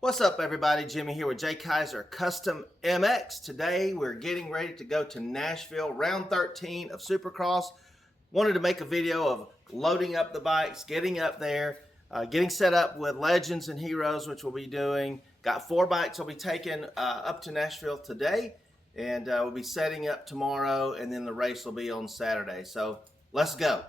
What's up, everybody? Jimmy here with Jay Kaiser Custom MX. Today we're getting ready to go to Nashville, round 13 of Supercross. Wanted to make a video of loading up the bikes, getting up there, getting set up with Legends and Heroes, which we'll be doing. Got 4 bikes I'll be taking up to Nashville today, and we'll be setting up tomorrow, and then the race will be on Saturday. So let's go.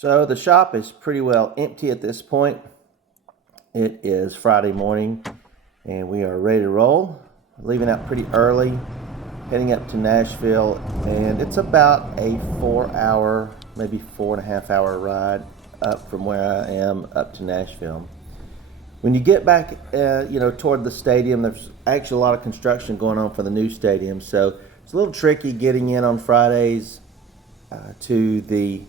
So the shop is pretty well empty at this point. It is Friday morning and we are ready to roll. Leaving out pretty early, heading up to Nashville, and it's about a 4-hour, maybe 4.5-hour ride up from where I am up to Nashville. When you get back, toward the stadium, there's actually a lot of construction going on for the new stadium, so it's a little tricky getting in on Fridays to the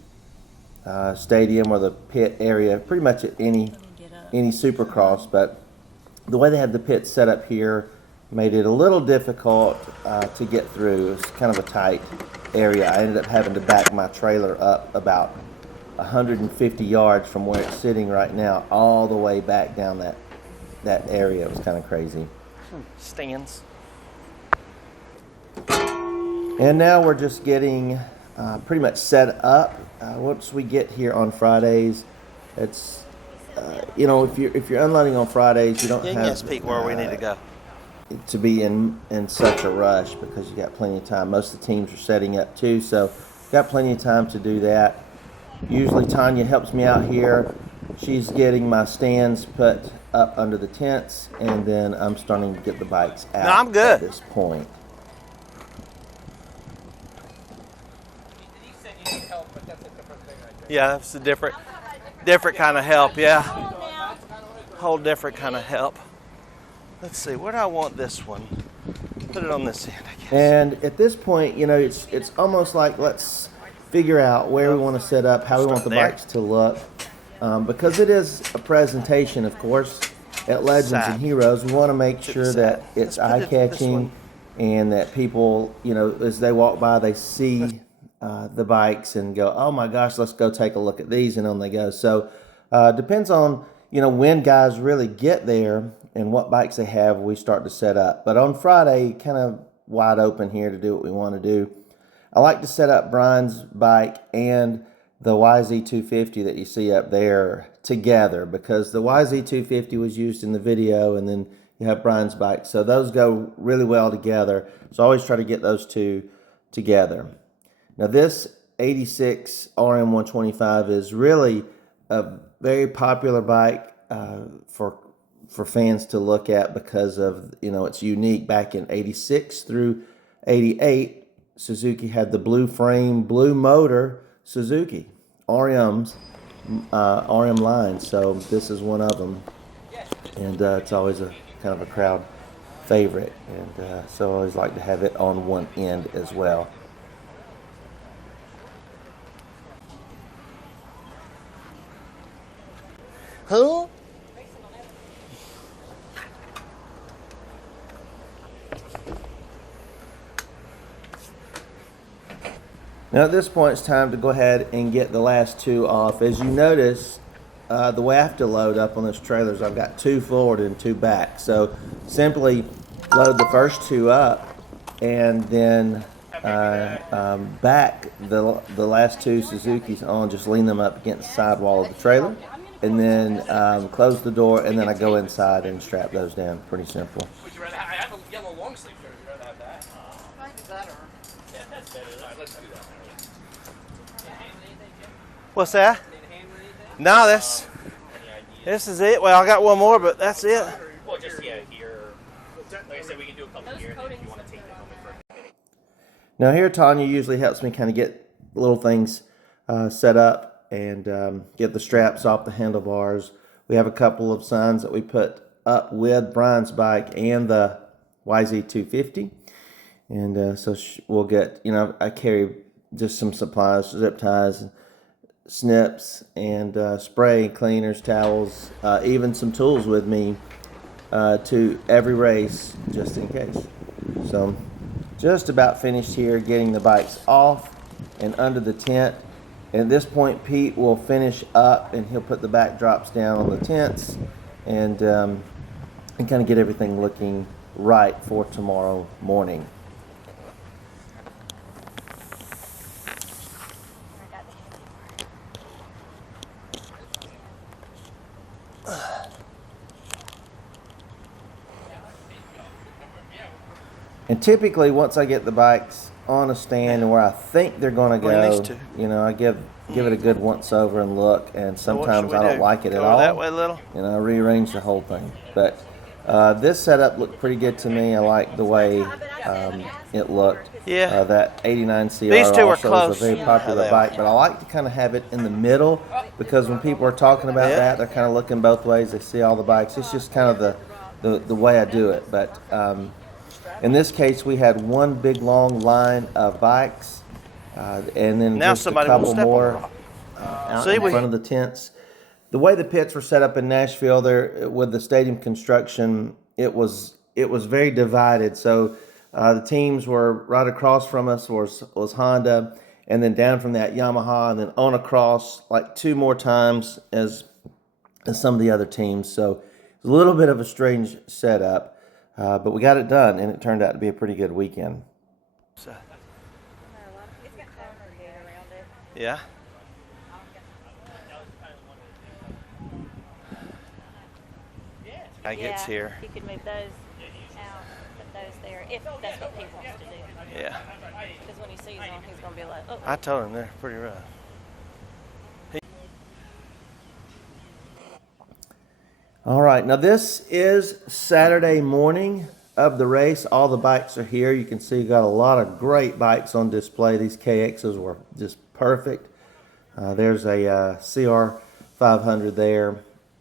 stadium or the pit area, pretty much at any Supercross, but the way they have the pits set up here made it a little difficult to get through. It was kind of a tight area. I ended up having to back my trailer up about 150 yards from where it's sitting right now, all the way back down that area. It was kind of crazy. Stands. And now we're just getting pretty much set up. Once we get here on Fridays, it's if you're unloading on Fridays, you don't have peek where we need to go to be in such a rush, because you got plenty of time. Most of the teams are setting up too, so got plenty of time to do that. Usually Tanya helps me out here. She's getting my stands put up under the tents, and then I'm starting to get the bikes out. No, I'm good at this point. Yeah, it's a different kind of help, yeah. Whole different kind of help. Let's see, where do I want this one? Put it on this end, I guess. And at this point, it's almost like let's figure out where we want to set up, how we want the bikes to look. Because it is a presentation, of course, at Legends and Heroes. We want to make sure that it's eye-catching and that people, as they walk by, they see the bikes and go, oh my gosh, let's go take a look at these, and on they go. So depends on when guys really get there and what bikes they have, we start to set up. But on Friday, kind of wide open here to do what we want to do. I like to set up Brian's bike and the YZ250 that you see up there together, because the YZ250 was used in the video, and then you have Brian's bike, so those go really well together. So I always try to get those two together. Now this 86 RM125 is really a very popular bike for fans to look at, because of it's unique. Back in 86 through 88, Suzuki had the blue frame, blue motor Suzuki RM line. So this is one of them, and it's always a kind of a crowd favorite, and so I always like to have it on one end as well. Who? Now at this point, it's time to go ahead and get the last 2 off. As you notice, the way I have to load up on this trailer is I've got 2 forward and 2 back. So simply load the first 2 up, and then back the last 2 Suzukis on, just lean them up against the sidewall of the trailer, and then close the door, and then I go inside and strap those down. Pretty simple. Would you rather? I have a yellow long sleeve shirt. Would you rather have that? Mine's better. Yeah, that's better. All right, let's do that. What's that? No, this is it. Well, I got one more, but that's it. Well, just here. Like I said, we can do a couple here. And if you want to take it home for a minute. Now here, Tanya usually helps me kind of get little things set up and get the straps off the handlebars. We have a couple of signs that we put up with Brian's bike and the YZ250. And so we'll get, I carry just some supplies, zip ties, snips, and spray, cleaners, towels, even some tools with me to every race, just in case. So just about finished here getting the bikes off and under the tent. And at this point, Pete will finish up and he'll put the backdrops down on the tents and kind of get everything looking right for tomorrow morning. And typically, once I get the bikes on a stand where I think they're going to go, I give it a good once over and look. And sometimes I don't like it at all. That way a little. I rearrange the whole thing. But this setup looked pretty good to me. I like the way it looked. Yeah. That 89 CR These two are also close. is a very popular bike, but I like to kind of have it in the middle because when people are talking about that, they're kind of looking both ways. They see all the bikes. It's just kind of the way I do it. But in this case, we had one big long line of bikes, and then now just a couple more out in front of the tents. The way the pits were set up in Nashville, there with the stadium construction, it was very divided. So the teams were right across from us was Honda, and then down from that Yamaha, and then on across like two more times as some of the other teams. So it was a little bit of a strange setup. But we got it done, and it turned out to be a pretty good weekend. Yeah. I gets here. You could move those out, put those there, if that's what Pete wants to do. Yeah. Because when he sees them, he's going to be like, oh. I told him they're pretty rough. All right, now this is Saturday morning of the race. All the bikes are here. You can see you got a lot of great bikes on display. These KXs were just perfect. There's a CR 500 there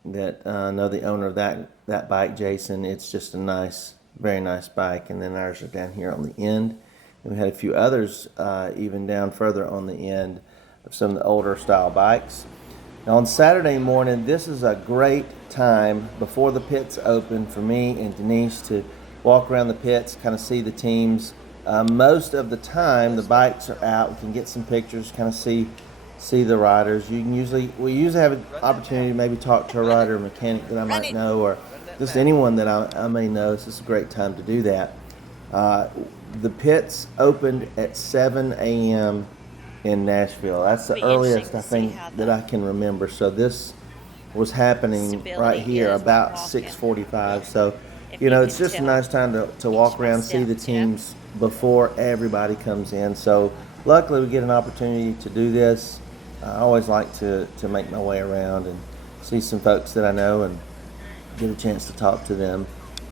that I know the owner of that bike, Jason. It's just a nice, very nice bike. And then ours are down here on the end. And we had a few others even down further on the end of some of the older style bikes. Now on Saturday morning, this is a great time before the pits open for me and Denise to walk around the pits, kind of see the teams. Most of the time, the bikes are out. We can get some pictures, kind of see the riders. We usually have an opportunity to maybe talk to a rider or mechanic that I might know, or just anyone that I may know. So it's a great time to do that. The pits opened at 7 a.m. in Nashville. That's the earliest I think that I can remember. So this was happening right here about 6:45. So it's just a nice time to walk around, see the teams before everybody comes in. So luckily we get an opportunity to do this. I always like to make my way around and see some folks that I know and get a chance to talk to them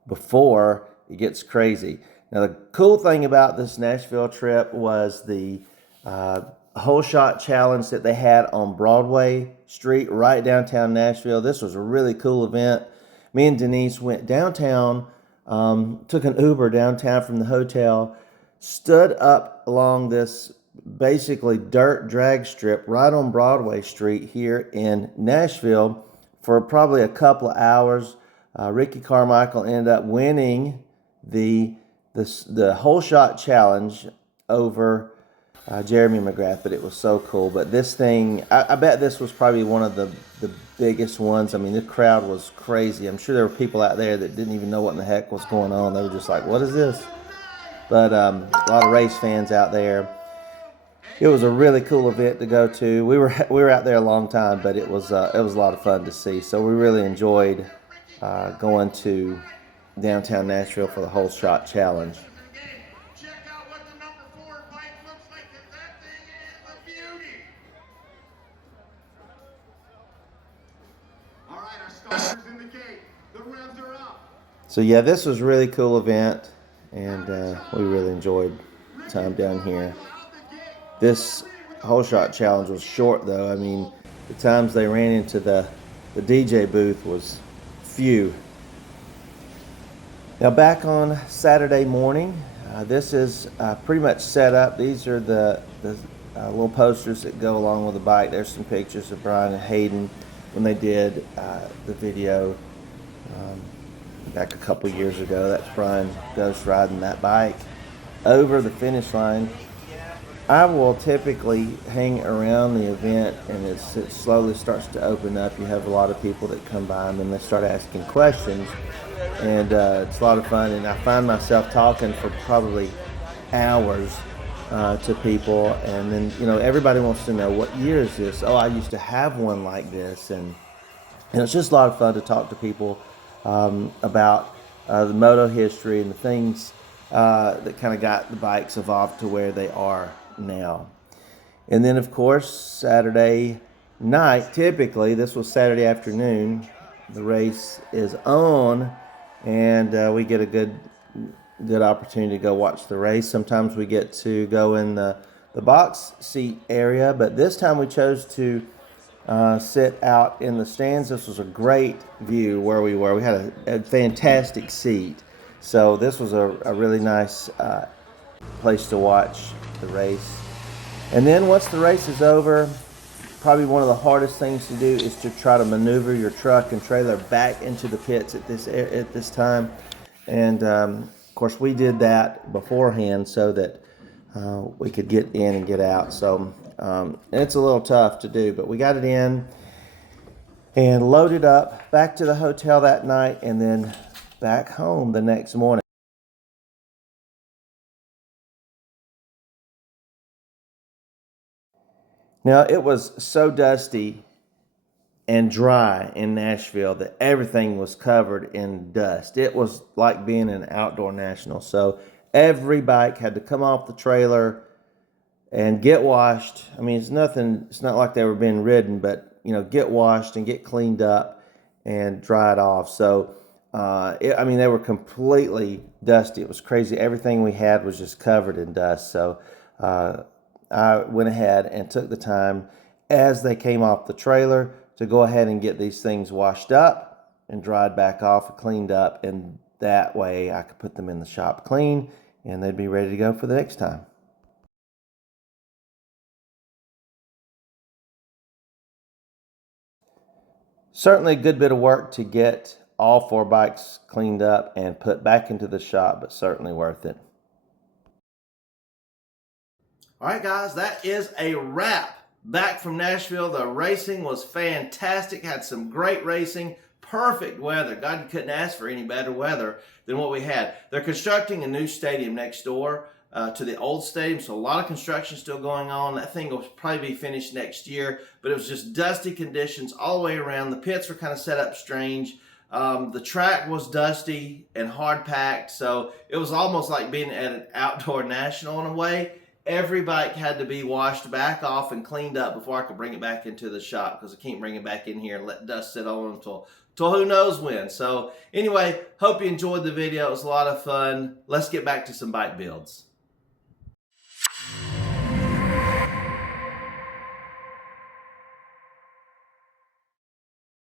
before it gets crazy. Now the cool thing about this Nashville trip was the whole shot challenge that they had on Broadway Street right downtown Nashville. This was a really cool event. Me and Denise went downtown, took an Uber downtown from the hotel, stood up along this basically dirt drag strip right on Broadway Street here in Nashville for probably a couple of hours. Ricky Carmichael ended up winning the whole shot challenge over Jeremy McGrath, but it was so cool. But this thing, I bet this was probably one of the biggest ones. I mean, the crowd was crazy. I'm sure there were people out there that didn't even know what in the heck was going on. They were just like, what is this? But a lot of race fans out there. It was a really cool event to go to. We were out there a long time, but it was a lot of fun to see. So we really enjoyed going to downtown Nashville for the Whole Shot Challenge. Check out what the number 4 bike looks like, 'cause that thing is a beauty. All right, our starters in the gate. The revs are up. So yeah, this was a really cool event, and we really enjoyed time down here. This Whole Shot Challenge was short though. I mean, the times they ran into the DJ booth was few. Now back on Saturday morning, this is pretty much set up. These are the little posters that go along with the bike. There's some pictures of Brian and Hayden when they did the video back a couple years ago. That's Brian ghost riding that bike over the finish line. I will typically hang around the event, and as it slowly starts to open up, you have a lot of people that come by and then they start asking questions, and it's a lot of fun. And I find myself talking for probably hours to people, and then everybody wants to know, what year is this? Oh, I used to have one like this, and it's just a lot of fun to talk to people about the moto history and the things that kind of got the bikes evolved to where they are now. And then of course Saturday night, typically this was Saturday afternoon, the race is on, and we get a good opportunity to go watch the race. Sometimes we get to go in the box seat area, but this time we chose to sit out in the stands. This was a great view where we were. We had a fantastic seat, so this was a really nice place to watch the race. And then once the race is over, probably one of the hardest things to do is to try to maneuver your truck and trailer back into the pits at this time. And of course we did that beforehand so that we could get in and get out. So and it's a little tough to do, but we got it in and loaded up, back to the hotel that night, and then back home the next morning. Now, it was so dusty and dry in Nashville that everything was covered in dust. It was like being an outdoor national. So every bike had to come off the trailer and get washed. I mean, it's not like they were being ridden, but get washed and get cleaned up and dried off. So they were completely dusty. It was crazy. Everything we had was just covered in dust. So I went ahead and took the time as they came off the trailer to go ahead and get these things washed up and dried back off and cleaned up, and that way I could put them in the shop clean and they'd be ready to go for the next time. Certainly a good bit of work to get all 4 bikes cleaned up and put back into the shop, but certainly worth it. All right, guys, that is a wrap. Back from Nashville, the racing was fantastic. Had some great racing, perfect weather. God, you couldn't ask for any better weather than what we had. They're constructing a new stadium next door to the old stadium, so a lot of construction still going on. That thing will probably be finished next year, but it was just dusty conditions all the way around. The pits were kind of set up strange. The track was dusty and hard packed, so it was almost like being at an outdoor national in a way. Every bike had to be washed back off and cleaned up before I could bring it back into the shop, because I can't bring it back in here and let dust sit on until who knows when. So anyway, hope you enjoyed the video. It was a lot of fun. Let's get back to some bike builds.